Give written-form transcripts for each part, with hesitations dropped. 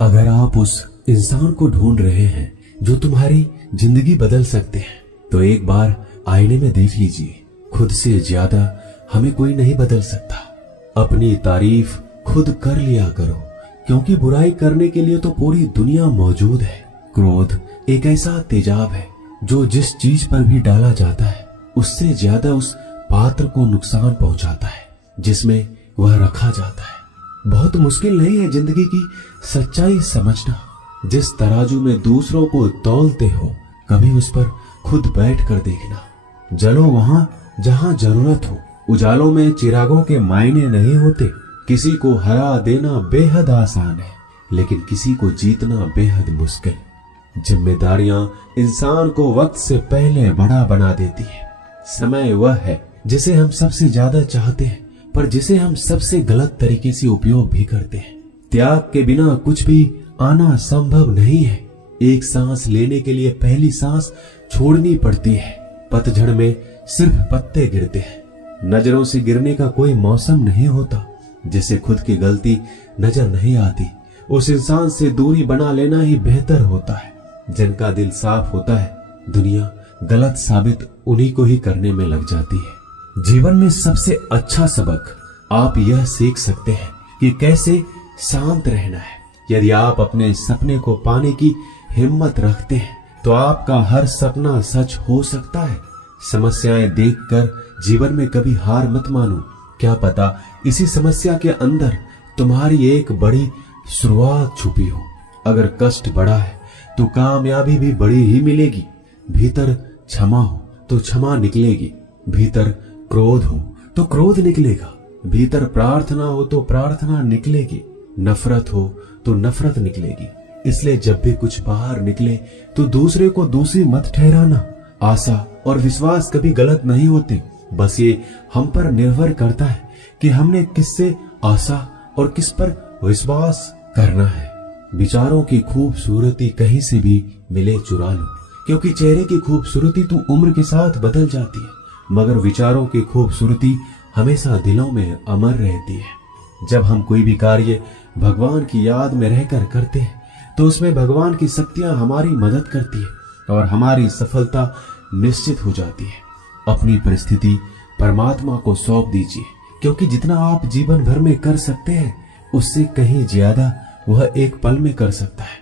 अगर आप उस इंसान को ढूंढ रहे हैं जो तुम्हारी जिंदगी बदल सकते हैं, तो एक बार आईने में देख लीजिए। खुद से ज्यादा हमें कोई नहीं बदल सकता। अपनी तारीफ खुद कर लिया करो, क्योंकि बुराई करने के लिए तो पूरी दुनिया मौजूद है। क्रोध एक ऐसा तेजाब है जो जिस चीज पर भी डाला जाता है उससे ज्यादा उस पात्र को नुकसान पहुंचाता है जिसमें वह रखा जाता है। बहुत मुश्किल नहीं है जिंदगी की सच्चाई समझना। जिस तराजू में दूसरों को तौलते हो, कभी उस पर खुद बैठ कर देखना। जलो वहां जहां जरूरत हो। उजालों में चिरागों के मायने नहीं होते। किसी को हरा देना बेहद आसान है, लेकिन किसी को जीतना बेहद मुश्किल। जिम्मेदारियां इंसान को वक्त से पहले बड़ा बना देती है। समय वह है जिसे हम सबसे ज्यादा चाहते हैं, पर जिसे हम सबसे गलत तरीके से उपयोग भी करते हैं। त्याग के बिना कुछ भी आना संभव नहीं है। एक सांस लेने के लिए पहली सांस छोड़नी पड़ती है। पतझड़ में सिर्फ पत्ते गिरते हैं। नजरों से गिरने का कोई मौसम नहीं होता। जिसे खुद की गलती नजर नहीं आती, उस इंसान से दूरी बना लेना ही बेहतर होता है। जिनका दिल साफ होता है, दुनिया गलत साबित उन्हीं को ही करने में लग जाती है। जीवन में सबसे अच्छा सबक आप यह सीख सकते हैं कि कैसे शांत रहना है। यदि आप अपने सपने को पाने की हिम्मत रखते हैं, तो आपका हर सपना सच हो सकता है। समस्याएं देखकर जीवन में कभी हार मत मानो। क्या पता इसी समस्या के अंदर तुम्हारी एक बड़ी शुरुआत छुपी हो। अगर कष्ट बड़ा है तो कामयाबी भी बड़ी ही मिलेगी। भीतर क्षमा हो तो क्षमा निकलेगी। भीतर क्रोध हो तो क्रोध निकलेगा। भीतर प्रार्थना हो तो प्रार्थना निकलेगी। नफरत हो तो नफरत निकलेगी। इसलिए जब भी कुछ बाहर निकले तो दूसरे को दोषी मत ठहराना। आशा और विश्वास कभी गलत नहीं होते। बस ये हम पर निर्भर करता है कि हमने किससे आशा और किस पर विश्वास करना है। विचारों की खूबसूरती कहीं से भी मिले चुरा लो, क्योंकि चेहरे की खूबसूरती तो उम्र के साथ बदल जाती है, मगर विचारों की खूबसूरती हमेशा दिलों में अमर रहती है। जब हम कोई भी कार्य भगवान की याद में रहकर करते हैं, तो उसमें भगवान की शक्तियां हमारी मदद करती है और हमारी सफलता निश्चित हो जाती है। अपनी परिस्थिति परमात्मा को सौंप दीजिए, क्योंकि जितना आप जीवन भर में कर सकते हैं, उससे कहीं ज्यादा वह एक पल में कर सकता है।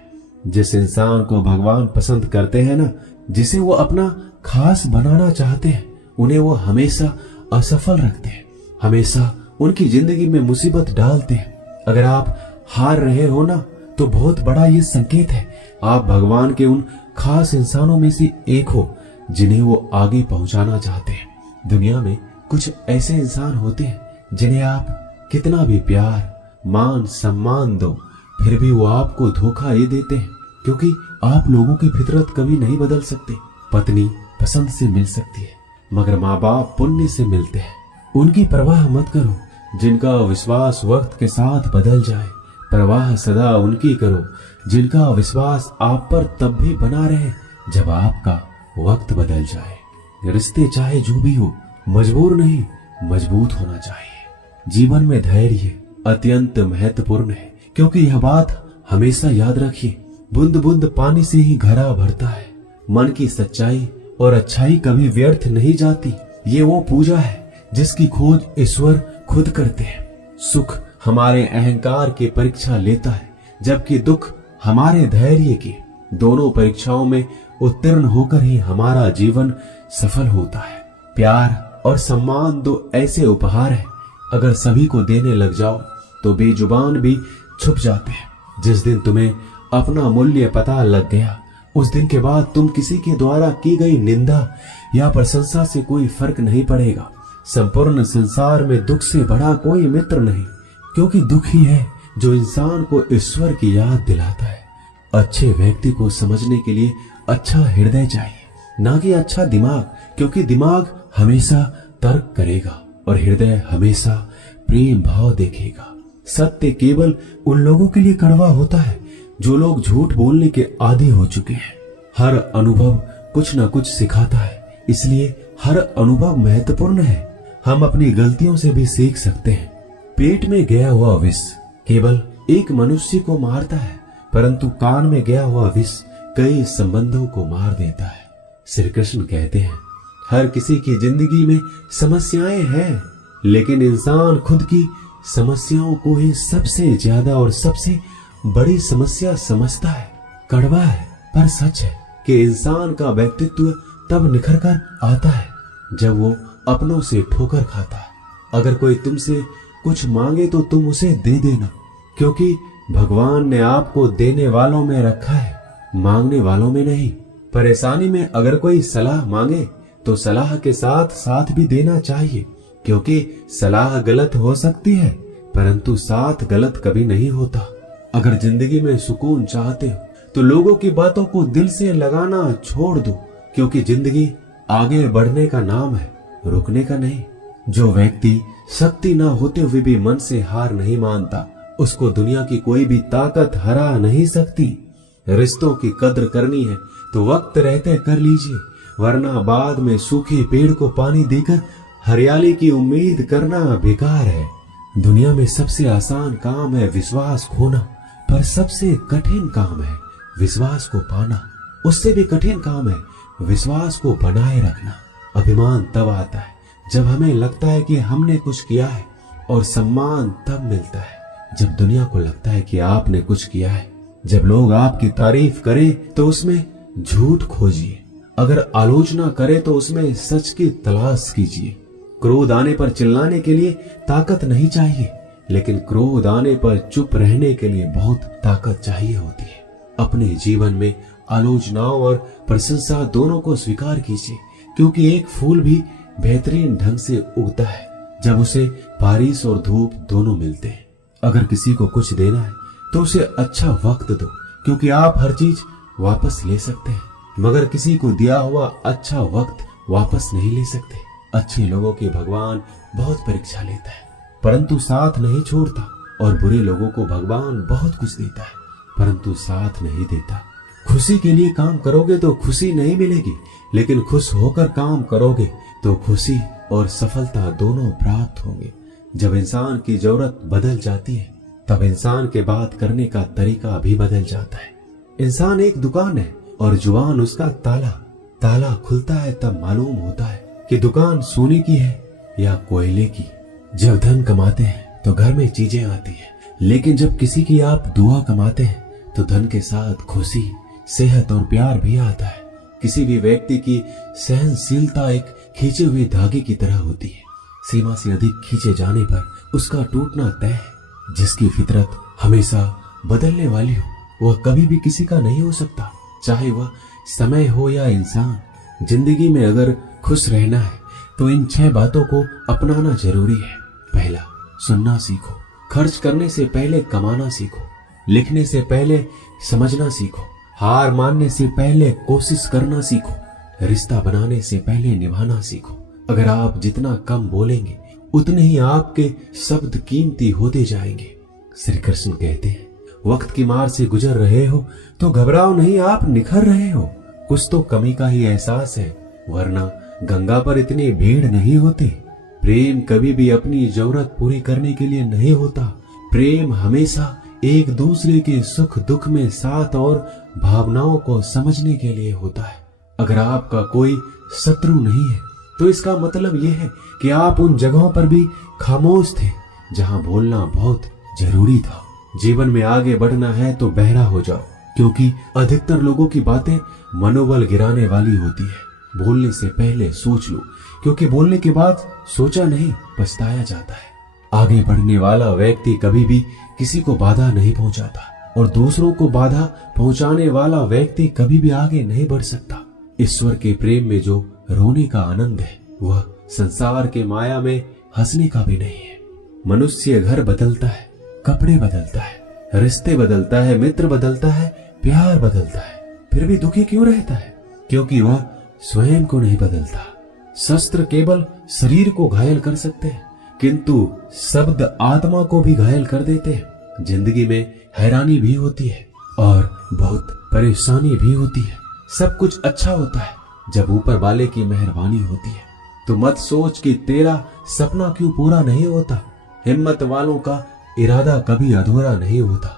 जिस इंसान को भगवान पसंद करते हैं ना, जिसे वो अपना खास बनाना चाहते हैं, उन्हें वो हमेशा असफल रखते हैं, हमेशा उनकी जिंदगी में मुसीबत डालते हैं। अगर आप हार रहे हो ना, तो बहुत बड़ा ये संकेत है, आप भगवान के उन खास इंसानों में से एक हो जिन्हें वो आगे पहुंचाना चाहते हैं। दुनिया में कुछ ऐसे इंसान होते हैं जिन्हें आप कितना भी प्यार, मान, सम्मान दो, फिर भी वो आपको धोखा ही देते हैं, क्योंकि आप लोगों की फितरत कभी नहीं बदल सकते। पत्नी पसंद से मिल सकती है, मगर माँ बाप पुण्य से मिलते हैं। उनकी परवाह मत करो जिनका विश्वास वक्त के साथ बदल जाए। परवाह सदा उनकी करो जिनका विश्वास आप पर तब भी बना रहे जब आपका वक्त बदल जाए। रिश्ते चाहे जो भी हो, मजबूर नहीं, मजबूत होना चाहिए। जीवन में धैर्य अत्यंत महत्वपूर्ण है, क्योंकि यह बात हमेशा याद रखिए, बूंद बूंद पानी से ही घड़ा भरता है। मन की सच्चाई और अच्छाई कभी व्यर्थ नहीं जाती। ये वो पूजा है जिसकी खोज ईश्वर खुद करते हैं। सुख हमारे अहंकार की परीक्षा लेता है, जबकि दुख हमारे धैर्य की। दोनों परीक्षाओं में उत्तीर्ण होकर ही हमारा जीवन सफल होता है। प्यार और सम्मान दो ऐसे उपहार हैं, अगर सभी को देने लग जाओ तो बेजुबान भी छुप जाते हैं। जिस दिन तुम्हें अपना मूल्य पता लग गया, उस दिन के बाद तुम किसी के द्वारा की गई निंदा या प्रशंसा से कोई फर्क नहीं पड़ेगा। संपूर्ण संसार में दुख से बड़ा कोई मित्र नहीं, क्योंकि दुख ही है जो इंसान को ईश्वर की याद दिलाता है। अच्छे व्यक्ति को समझने के लिए अच्छा हृदय चाहिए, ना कि अच्छा दिमाग, क्योंकि दिमाग हमेशा तर्क करेगा और हृदय हमेशा प्रेम भाव देखेगा। सत्य केवल उन लोगों के लिए कड़वा होता है जो लोग झूठ बोलने के आदी हो चुके हैं। हर अनुभव कुछ न कुछ सिखाता है, इसलिए हर अनुभव महत्वपूर्ण है। हम अपनी गलतियों से भी सीख सकते हैं। पेट में गया हुआ विष केवल एक मनुष्य को मारता है, परंतु कान में गया हुआ विष कई संबंधों को मार देता है। श्री कृष्ण कहते हैं, हर किसी की जिंदगी में समस्याएं हैं, लेकिन इंसान खुद की समस्याओं को ही सबसे ज्यादा और सबसे बड़ी समस्या समझता है। कड़वा है पर सच है कि इंसान का व्यक्तित्व तब निखर कर आता है जब वो अपनों से ठोकर खाता है। अगर कोई तुमसे कुछ मांगे तो तुम उसे दे देना, क्योंकि भगवान ने आपको देने वालों में रखा है, मांगने वालों में नहीं। परेशानी में अगर कोई सलाह मांगे तो सलाह के साथ साथ भी देना चाहिए, क्योंकि सलाह गलत हो सकती है परंतु साथ गलत कभी नहीं होता। अगर जिंदगी में सुकून चाहते हो तो लोगों की बातों को दिल से लगाना छोड़ दो, क्योंकि जिंदगी आगे बढ़ने का नाम है, रुकने का नहीं। जो व्यक्ति शक्ति ना होते हुए भी मन से हार नहीं मानता, उसको दुनिया की कोई भी ताकत हरा नहीं सकती। रिश्तों की कद्र करनी है तो वक्त रहते कर लीजिए, वरना बाद में सूखे पेड़ को पानी देकर हरियाली की उम्मीद करना बेकार है। दुनिया में सबसे आसान काम है विश्वास खोना, पर सबसे कठिन काम है विश्वास को पाना। उससे भी कठिन काम है विश्वास को बनाए रखना। अभिमान तब आता है जब हमें लगता है कि हमने कुछ किया है, और सम्मान तब मिलता है जब दुनिया को लगता है कि आपने कुछ किया है। जब लोग आपकी तारीफ करें तो उसमें झूठ खोजिए, अगर आलोचना करे तो उसमें सच की तलाश कीजिए। क्रोध आने पर चिल्लाने के लिए ताकत नहीं चाहिए, लेकिन क्रोध आने पर चुप रहने के लिए बहुत ताकत चाहिए होती है। अपने जीवन में आलोचनाओं और प्रशंसा दोनों को स्वीकार कीजिए, क्योंकि एक फूल भी बेहतरीन ढंग से उगता है जब उसे बारिश और धूप दोनों मिलते हैं। अगर किसी को कुछ देना है तो उसे अच्छा वक्त दो, क्योंकि आप हर चीज वापस ले सकते हैं, मगर किसी को दिया हुआ अच्छा वक्त वापस नहीं ले सकते। अच्छे लोगों की भगवान बहुत परीक्षा लेता है परंतु साथ नहीं छोड़ता, और बुरे लोगों को भगवान बहुत कुछ देता है परंतु साथ नहीं देता। खुशी के लिए काम करोगे तो खुशी नहीं मिलेगी, लेकिन खुश होकर काम करोगे तो खुशी और सफलता दोनों प्राप्त होंगे। जब इंसान की जरूरत बदल जाती है तब इंसान के बात करने का तरीका भी बदल जाता है। इंसान एक दुकान है और जुबान उसका ताला। ताला खुलता है तब मालूम होता है कि दुकान सोने की है या कोयले की। जब धन कमाते हैं तो घर में चीजें आती हैं, लेकिन जब किसी की आप दुआ कमाते हैं तो धन के साथ खुशी, सेहत और प्यार भी आता है। किसी भी व्यक्ति की सहनशीलता एक खींचे हुए धागे की तरह होती है। सीमा से अधिक खींचे जाने पर उसका टूटना तय है। जिसकी फितरत हमेशा बदलने वाली हो वह कभी भी किसी का नहीं हो सकता, चाहे वह समय हो या इंसान। जिंदगी में अगर खुश रहना है तो इन 6 बातों को अपनाना जरूरी है। पहला, सुनना सीखो। खर्च करने से पहले कमाना सीखो। लिखने से पहले समझना सीखो। हार मानने से पहले कोशिश करना सीखो। रिश्ता बनाने से पहले निभाना सीखो। अगर आप जितना कम बोलेंगे उतने ही आपके शब्द कीमती होते जाएंगे। श्री कृष्ण कहते हैं, वक्त की मार से गुजर रहे हो तो घबराओ नहीं, आप निखर रहे हो। कुछ तो कमी का ही एहसास है, वरना गंगा पर इतनी भीड़ नहीं होती। प्रेम कभी भी अपनी जरूरत पूरी करने के लिए नहीं होता। प्रेम हमेशा एक दूसरे के सुख दुख में साथ और भावनाओं को समझने के लिए होता है। अगर आपका कोई शत्रु नहीं है तो इसका मतलब यह है कि आप उन जगहों पर भी खामोश थे जहां बोलना बहुत जरूरी था। जीवन में आगे बढ़ना है तो बहरा हो जाओ, क्योंकि अधिकतर लोगों की बातें मनोबल गिराने वाली होती है। बोलने से पहले सोच लो, क्योंकि बोलने के बाद सोचा नहीं पछताया जाता है। आगे बढ़ने वाला व्यक्ति कभी भी किसी को बाधा नहीं पहुंचाता, और दूसरों को बाधा पहुंचाने वाला व्यक्ति कभी भी आगे नहीं बढ़ सकता। ईश्वर के प्रेम में जो रोने का आनंद है वह संसार के माया में हंसने का भी नहीं है। मनुष्य घर बदलता है, कपड़े बदलता है, रिश्ते बदलता है, मित्र बदलता है, प्यार बदलता है, फिर भी दुखी क्यों रहता है? क्योंकि वह स्वयं को नहीं बदलता। शस्त्र केवल शरीर को घायल कर सकते हैं, किंतु शब्द आत्मा को भी घायल कर देते हैं। जिंदगी में हैरानी भी होती है और बहुत परेशानी भी होती है। सब कुछ अच्छा होता है जब ऊपर वाले की मेहरबानी होती है। तो मत सोच कि तेरा सपना क्यों पूरा नहीं होता। हिम्मत वालों का इरादा कभी अधूरा नहीं होता।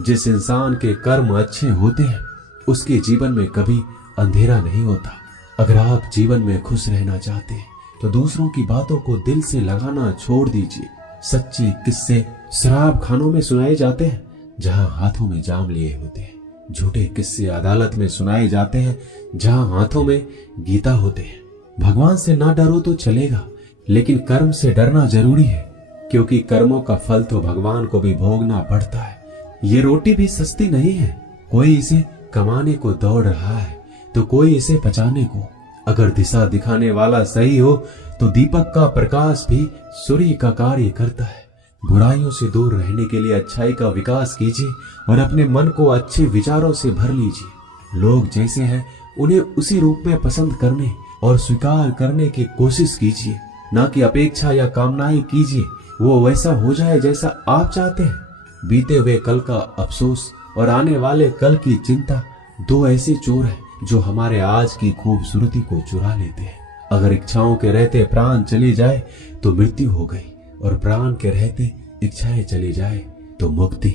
जिस इंसान के कर्म अच्छे होते हैं उसके जीवन में कभी अंधेरा नहीं होता। अगर आप जीवन में खुश रहना चाहते हैं तो दूसरों की बातों को दिल से लगाना छोड़ दीजिए। सच्चे किस्से शराब खानों में सुनाए जाते हैं जहां हाथों में जाम लिए होते हैं। झूठे किस्से अदालत में सुनाए जाते हैं जहां हाथों में गीता होते हैं। भगवान से ना डरो तो चलेगा, लेकिन कर्म से डरना जरूरी है, क्योंकि कर्मों का फल तो भगवान को भी भोगना पड़ता है। ये रोटी भी सस्ती नहीं है, कोई इसे कमाने को दौड़ रहा है तो कोई इसे बचाने को। अगर दिशा दिखाने वाला सही हो तो दीपक का प्रकाश भी सूर्य का कार्य करता है। बुराइयों से दूर रहने के लिए अच्छाई का विकास कीजिए और अपने मन को अच्छे विचारों से भर लीजिए। लोग जैसे हैं उन्हें उसी रूप में पसंद करने और स्वीकार करने की कोशिश कीजिए, ना कि अपेक्षा या कामनाएं कीजिए वो वैसा हो जाए जैसा आप चाहते हैं। बीते हुए कल का अफसोस और आने वाले कल की चिंता दो ऐसे चोर हैं जो हमारे आज की खूबसूरती को चुरा लेते हैं। अगर इच्छाओं के रहते प्राण चली जाए तो मृत्यु हो गई, और प्राण के रहते इच्छाएं चली जाए तो मुक्ति।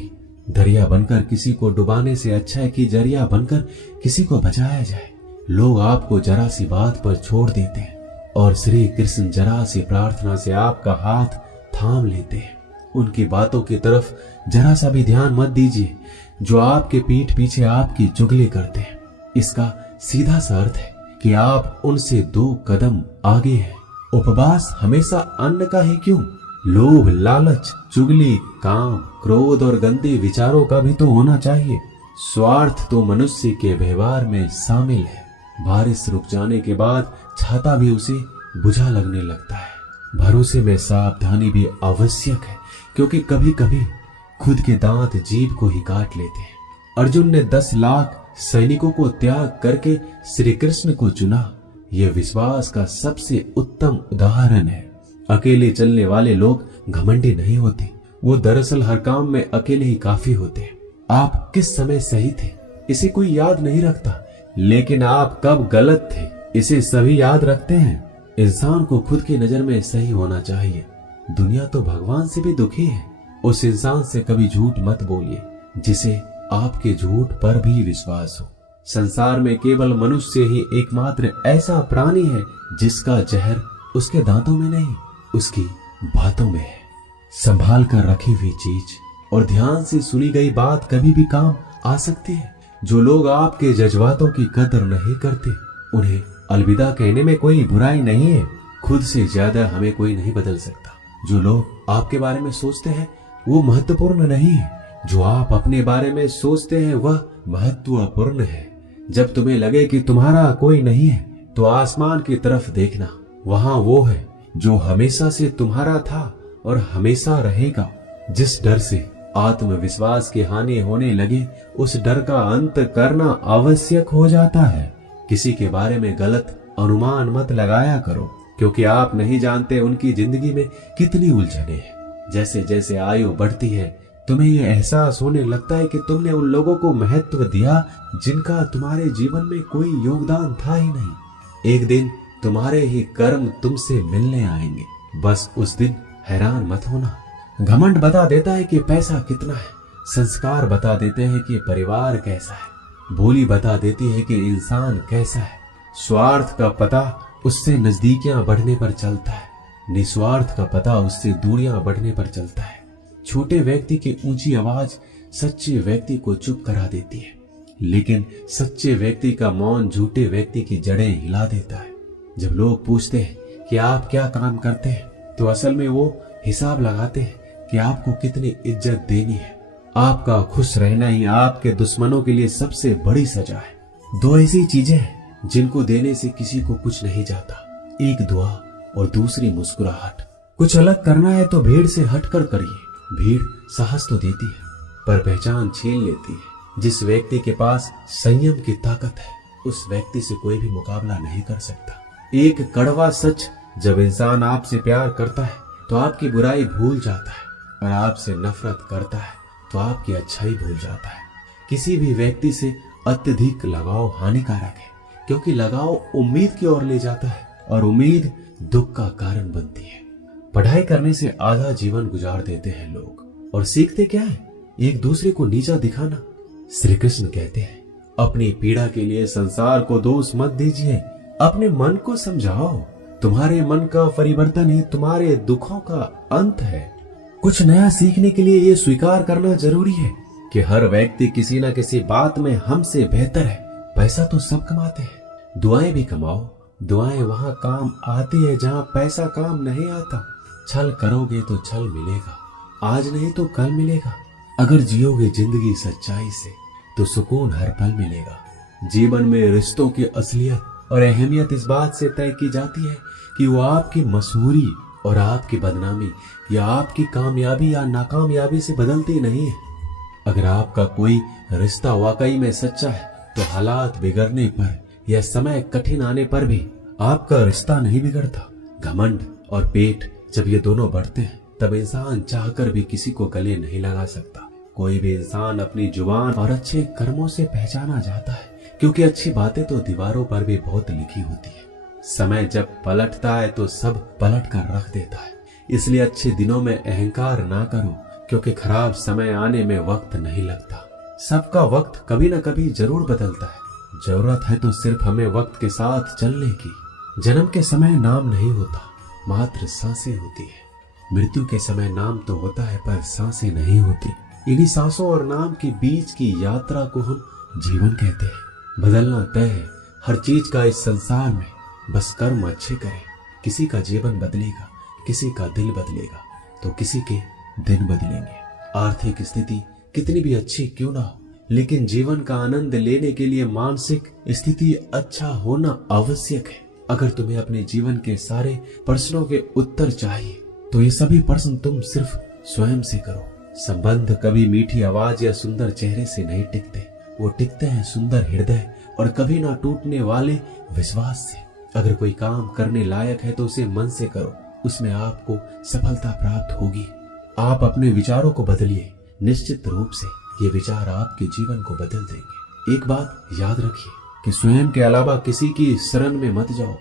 दरिया बनकर किसी को डुबाने से अच्छा है कि जरिया बनकर किसी को बचाया जाए। लोग आपको जरा सी बात पर छोड़ देते हैं और श्री कृष्ण जरा सी प्रार्थना से आपका हाथ थाम लेते हैं। उनकी बातों की तरफ जरा सा भी ध्यान मत दीजिए जो आपके पीठ पीछे आपकी चुगली करते हैं। इसका सीधा सा अर्थ है कि आप उनसे 2 कदम आगे हैं। उपवास हमेशा अन्न का ही क्यों, लोभ, लालच, चुगली, काम, क्रोध और गंदे विचारों का भी तो होना चाहिए। स्वार्थ तो मनुष्य के व्यवहार में शामिल है। बारिश रुक जाने के बाद छाता भी उसे बुझा लगने लगता है। भरोसे में सावधानी भी आवश्यक है, क्योंकि कभी कभी खुद के दांत जीभ को ही काट लेते हैं। अर्जुन ने 10 लाख सैनिकों को त्याग करके श्री कृष्ण को चुना। यह विश्वास का सबसे उत्तम उदाहरण है। अकेले चलने वाले लोग घमंडी नहीं होते, वो दरअसल हर काम में अकेले ही काफी होते हैं। आप किस समय सही थे इसे कोई याद नहीं रखता, लेकिन आप कब गलत थे इसे सभी याद रखते हैं। इंसान को खुद की नजर में सही होना चाहिए। दुनिया तो भगवान से भी दुखी है। उस इंसान से कभी झूठ मत बोलिए जिसे आपके झूठ पर भी विश्वास हो। संसार में केवल मनुष्य ही एकमात्र ऐसा प्राणी है जिसका जहर उसके दांतों में नहीं, उसकी बातों में है। संभाल कर रखी हुई चीज और ध्यान से सुनी गई बात कभी भी काम आ सकती है। जो लोग आपके जज्बातों की कदर नहीं करते उन्हें अलविदा कहने में कोई बुराई नहीं है। खुद से ज्यादा हमें कोई नहीं बदल सकता। जो लोग आपके बारे में सोचते हैं वो महत्वपूर्ण नहीं है, जो आप अपने बारे में सोचते हैं वह महत्वपूर्ण है। जब तुम्हें लगे कि तुम्हारा कोई नहीं है तो आसमान की तरफ देखना, वहां वो है जो हमेशा से तुम्हारा था और हमेशा रहेगा। जिस डर से आत्मविश्वास की हानि होने लगे उस डर का अंत करना आवश्यक हो जाता है। किसी के बारे में गलत अनुमान मत लगाया करो, क्योंकि आप नहीं जानते उनकी जिंदगी में कितनी उलझने हैं। जैसे जैसे आयु बढ़ती है तुम्हें यह एहसास होने लगता है कि तुमने उन लोगों को महत्व दिया जिनका तुम्हारे जीवन में कोई योगदान था ही नहीं। एक दिन तुम्हारे ही कर्म तुमसे मिलने आएंगे, बस उस दिन हैरान मत होना। घमंड बता देता है कि पैसा कितना है, संस्कार बता देते हैं कि परिवार कैसा है, बोली बता देती है कि इंसान कैसा है। स्वार्थ का पता उससे नजदीकियां बढ़ने पर चलता है, निस्वार्थ का पता उससे दूरियां बढ़ने पर चलता है। छोटे व्यक्ति की ऊंची आवाज सच्चे व्यक्ति को चुप करा देती है, लेकिन सच्चे व्यक्ति का मौन झूठे व्यक्ति की जड़ें हिला देता है। जब लोग पूछते हैं कि आप क्या काम करते हैं तो असल में वो हिसाब लगाते हैं कि आपको कितनी इज्जत देनी है। आपका खुश रहना ही आपके दुश्मनों के लिए सबसे बड़ी सजा है। 2 ऐसी चीजें हैं जिनको देने से किसी को कुछ नहीं जाता, एक दुआ और दूसरी मुस्कुराहट। कुछ अलग करना है तो भीड़ से हटकर करिए। भीड़ साहस तो देती है पर पहचान छीन लेती है। जिस व्यक्ति के पास संयम की ताकत है उस व्यक्ति से कोई भी मुकाबला नहीं कर सकता। एक कड़वा सच, जब इंसान आपसे प्यार करता है तो आपकी बुराई भूल जाता है, और आपसे नफरत करता है तो आपकी अच्छाई भूल जाता है। किसी भी व्यक्ति से अत्यधिक लगाव हानिकारक है, क्योंकि लगाव उम्मीद की ओर ले जाता है और उम्मीद दुख का कारण बनती है। पढ़ाई करने से आधा जीवन गुजार देते हैं लोग, और सीखते क्या है? एक दूसरे को नीचा दिखाना। श्री कृष्ण कहते हैं, अपनी पीड़ा के लिए संसार को दोष मत दीजिए, अपने मन को समझाओ। तुम्हारे मन का परिवर्तन ही तुम्हारे दुखों का अंत है। कुछ नया सीखने के लिए ये स्वीकार करना जरूरी है कि हर व्यक्ति किसी न किसी बात में हमसे बेहतर है। पैसा तो सब कमाते हैं, दुआएं भी कमाओ। दुआएं वहां काम आती है जहां पैसा काम नहीं आता। छल करोगे तो छल मिलेगा, आज नहीं तो कल मिलेगा। अगर जियोगे जिंदगी सच्चाई से तो सुकून हर पल मिलेगा। जीवन में रिश्तों की असलियत और अहमियत इस बात से तय की जाती है कि वो आपकी मशहूरी और आपकी बदनामी या आपकी कामयाबी या नाकामयाबी से बदलती नहीं है। अगर आपका कोई रिश्ता वाकई में सच्चा है तो हालात बिगड़ने पर या समय कठिन आने पर भी आपका रिश्ता नहीं बिगड़ता। घमंड और पेट जब ये दोनों बढ़ते हैं तब इंसान चाहकर भी किसी को गले नहीं लगा सकता। कोई भी इंसान अपनी जुबान और अच्छे कर्मों से पहचाना जाता है, क्योंकि अच्छी बातें तो दीवारों पर भी बहुत लिखी होती है। समय जब पलटता है तो सब पलट कर रख देता है। इसलिए अच्छे दिनों में अहंकार ना करो, क्योंकि खराब समय आने में वक्त नहीं लगता। सबका वक्त कभी न कभी जरूर बदलता है। जरूरत है तो सिर्फ हमें वक्त के साथ चलने की। जन्म के समय नाम नहीं होता, मात्र सांसें होती है। मृत्यु के समय नाम तो होता है पर सांसें नहीं होती। इन्हीं सांसों और नाम के बीच की यात्रा को हम जीवन कहते हैं। बदलना तय है हर चीज का इस संसार में, बस कर्म अच्छे करें। किसी का जीवन बदलेगा, किसी का दिल बदलेगा तो किसी के दिन बदलेंगे। आर्थिक स्थिति कितनी भी अच्छी क्यों ना हो, लेकिन जीवन का आनंद लेने के लिए मानसिक स्थिति अच्छा होना आवश्यक है। अगर तुम्हें अपने जीवन के सारे प्रश्नों के उत्तर चाहिए तो ये सभी प्रश्न तुम सिर्फ स्वयं से करो। संबंध कभी मीठी आवाज या सुंदर चेहरे से नहीं टिकते, वो टिकते हैं सुंदर हृदय और कभी ना टूटने वाले विश्वास से। अगर कोई काम करने लायक है तो उसे मन से करो, उसमें आपको सफलता प्राप्त होगी। आप अपने विचारों को बदलिए, निश्चित रूप से ये विचार आपके जीवन को बदल देंगे। एक बात याद रखिए कि स्वयं के अलावा किसी की शरण में मत जाओ।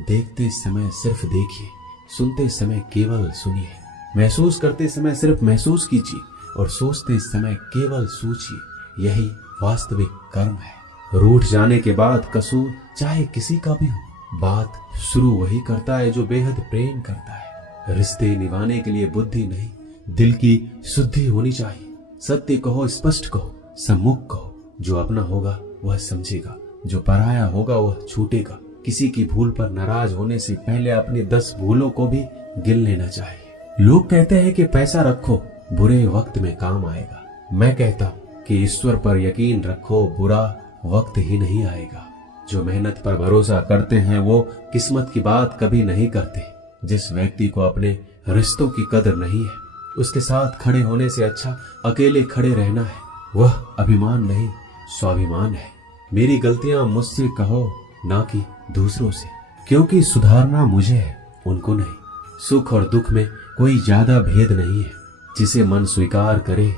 देखते समय सिर्फ देखिए, सुनते समय केवल सुनिए, महसूस करते समय सिर्फ महसूस कीजिए और सोचते समय केवल सोचिए। यही वास्तविक कर्म है। रूठ जाने के बाद कसूर चाहे किसी का भी हो, बात शुरू वही करता है जो बेहद प्रेम करता है। रिश्ते निभाने के लिए बुद्धि नहीं, दिल की शुद्धि होनी चाहिए। सत्य कहो, स्पष्ट कहो, सम्मुख कहो। जो अपना होगा वह समझेगा, जो पराया होगा वह छूटेगा। किसी की भूल पर नाराज होने से पहले अपनी 10 भूलों को भी गिन लेना चाहिए। लोग कहते हैं कि पैसा रखो, बुरे वक्त में काम आएगा। मैं कहता हूँ कि ईश्वर पर यकीन रखो, बुरा वक्त ही नहीं आएगा। जो मेहनत पर भरोसा करते हैं वो किस्मत की बात कभी नहीं करते। जिस व्यक्ति को अपने रिश्तों की कदर नहीं है, उसके साथ खड़े होने से अच्छा अकेले खड़े रहना है। वह अभिमान नहीं, स्वाभिमान है। मेरी गलतियां मुझसे कहो, ना कि दूसरों से, क्योंकि सुधारना मुझे है, उनको नहीं। सुख और दुख में कोई ज्यादा भेद नहीं है। जिसे मन स्वीकार करे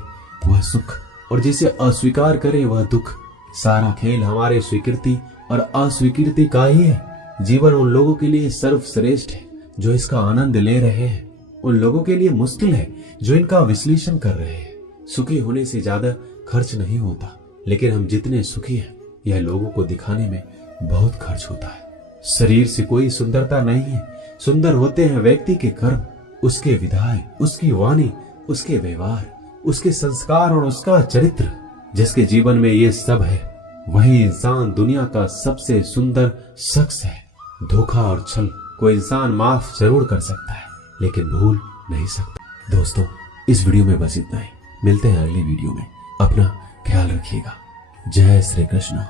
वह सुख और जिसे अस्वीकार करे वह दुख। सारा खेल हमारे स्वीकृति और अस्वीकृति का ही है। जीवन उन लोगों के लिए सर्वश्रेष्ठ है जो इसका आनंद ले रहे हैं, उन लोगों के लिए मुश्किल है जो इनका विश्लेषण कर रहे हैं। सुखी होने से ज्यादा खर्च नहीं होता, लेकिन हम जितने सुखी हैं यह लोगों को दिखाने में बहुत खर्च होता है। शरीर से कोई सुंदरता नहीं है, सुंदर होते हैं व्यक्ति के कर्म, उसके विधाय, उसकी वाणी, उसके व्यवहार, उसके संस्कार और उसका चरित्र। जिसके जीवन में ये सब है वही इंसान दुनिया का सबसे सुंदर शख्स है। धोखा और छल को इंसान माफ जरूर कर सकता है, लेकिन भूल नहीं सकता। दोस्तों, इस वीडियो में बस इतना ही। मिलते हैं अगले वीडियो में। अपना ख्याल रखिएगा। जय श्री कृष्ण।